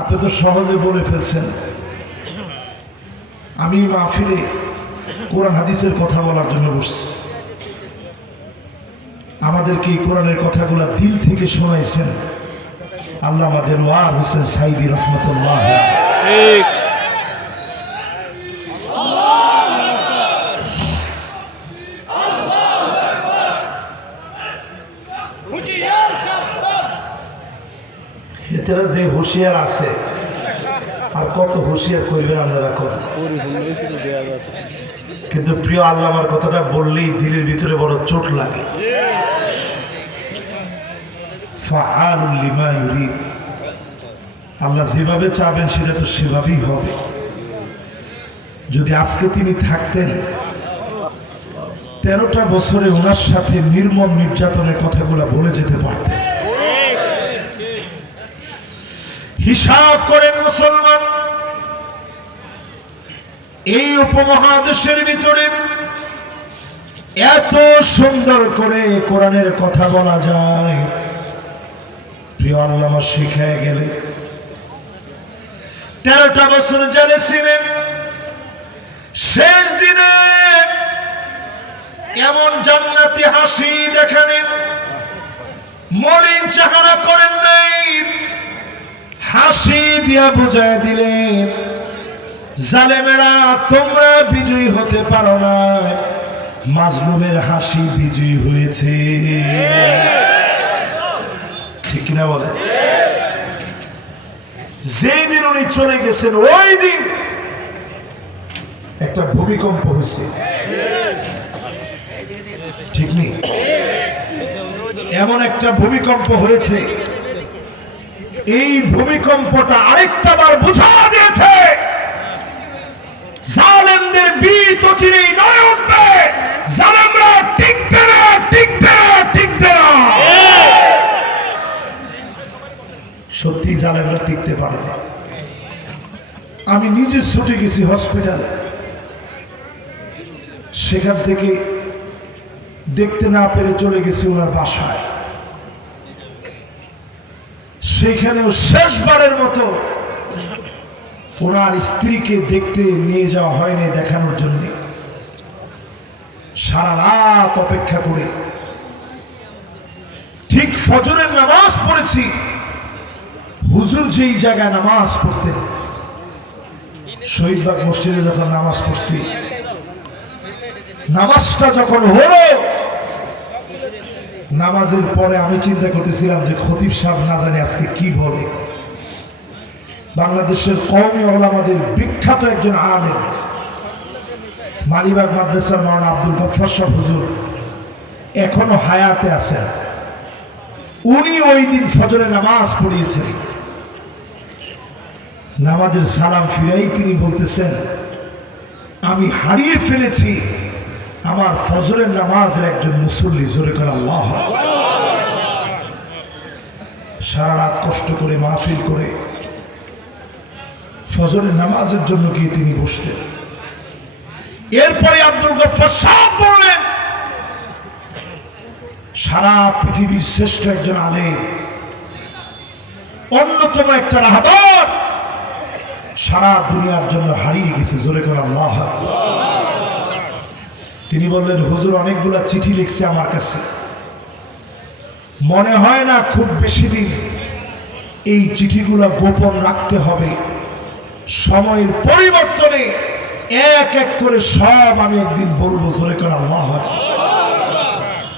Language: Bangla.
আপনি তো সহজে বলে ফেলছেন। আমি মাহফিলে কোরআন হাদিসের কথা বলার জন্য বসছি। আমাদেরকে এই কোরআনের কথাগুলা দিল থেকে শোনাইছেন। আল্লাহ আমাদের ওয়ার হোসেন সাইদি রহমতুল্লাহ। এতেরা যে হুঁশিয়ার আছে, আর কত হুঁশিয়ার করবেন আপনারা কর কিন্তু প্রিয় আল্লাহ আমার কথাটা বললেই দিলের ভিতরে বড় চোট লাগে। আল্লাহ যেভাবে চাবেন সেটা তো সেভাবেই হবে। যদি আজকে তিনি থাকতেন, তেরোটা বছরে ওনার সাথে নির্মম নির্যাতনের কথাগুলো বলে যেতে পারতেন। হিসাব করেন মুসলমান। এই উপমহাদেশের ভিতরে এত সুন্দর করে কোরআনের কথা বলা যায়। প্রিয় আল্লামা শিখায় গেলে। তেরোটা বছর জেলে ছিলেন শেষ দিনে এমন জান্নাতি হাসি দেখালেন মলিন চেহারা করেন নাই। হাসি দিয়া বুঝায় দিলেন জালেমেরা, তোমরা বিজয়ী হতে পারো না। মাজলুমের হাসি বিজয়ী হয়েছে। ঠিক কিনা বলে যেই দিন উনি চলে গেছেন, ওই দিন একটা ভূমিকম্প হয়েছে। ঠিক নেই? এমন একটা ভূমিকম্প হয়েছে এই ভূমিকম্পটা আরেকটা বার বুঝা দিয়েছে। জালেমদের বীত চিরেই নয় উঠবে জালেমরা টিকবে না টিকবে না টিকবে না। সত্যি জালেমরা টিকতে পারে না। আমি নিজে ছুটে গেছি হসপিটালে। সেখান থেকে দেখতে না পেরে চলে গেছি ওনার বাসায়। সেখানেও শেষবারের মতো ওনার স্ত্রীকে দেখতে নিয়ে যাওয়া হয়নি দেখানোর জন্য। সারা রাত অপেক্ষা করে ঠিক ফজরের নামাজ পড়েছি। হুজুর যেই জায়গায় নামাজ পড়তেন, শহীদবাগ মসজিদে যখন নামাজ পড়ছি, নামাজটা যখন হলো নামাজের পরে আমি চিন্তা করতেছিলাম যে খতিব সাহেব না জানি আজকে কি বলে। বাংলাদেশের কওমি ওলামাদের বিখ্যাত একজন আলেম মালিবাগ মাদ্রাসার মাওলানা আব্দুল গফর সাহেব হুজুর, এখনও হায়াতে আছেন। উনি ওই দিন ফজরে নামাজ পড়িয়েছেন। নামাজের সালাম ফিরাই তিনি বলতেছেন, আমি হারিয়ে ফেলেছি। আমার ফজরের নামাজের একজন মুসল্লি, জোরে করে আল্লাহ। সারা রাত কষ্ট করে, মাহফিল করে ফজরের নামাজের জন্য গিয়ে তিনি বসলেন। এরপরে আব্দুল গফর সাহেব বললেন, সারা পৃথিবীর শ্রেষ্ঠ একজন আলেম, অন্যতম একটা রাহবার সারা দুনিয়ার জন্য হারিয়ে গেছে, জোরে করে আল্লাহ। তিনি বললেন, হুজুর, অনেকগুলো চিঠি লিখছে আমার কাছে। মনে হয় না খুব বেশি দিন এই চিঠিগুলো গোপন রাখতে হবে। সময়ের পরিবর্তনে এক এক করে সব আমি একদিন বলব, জোরে করা, আল্লাহ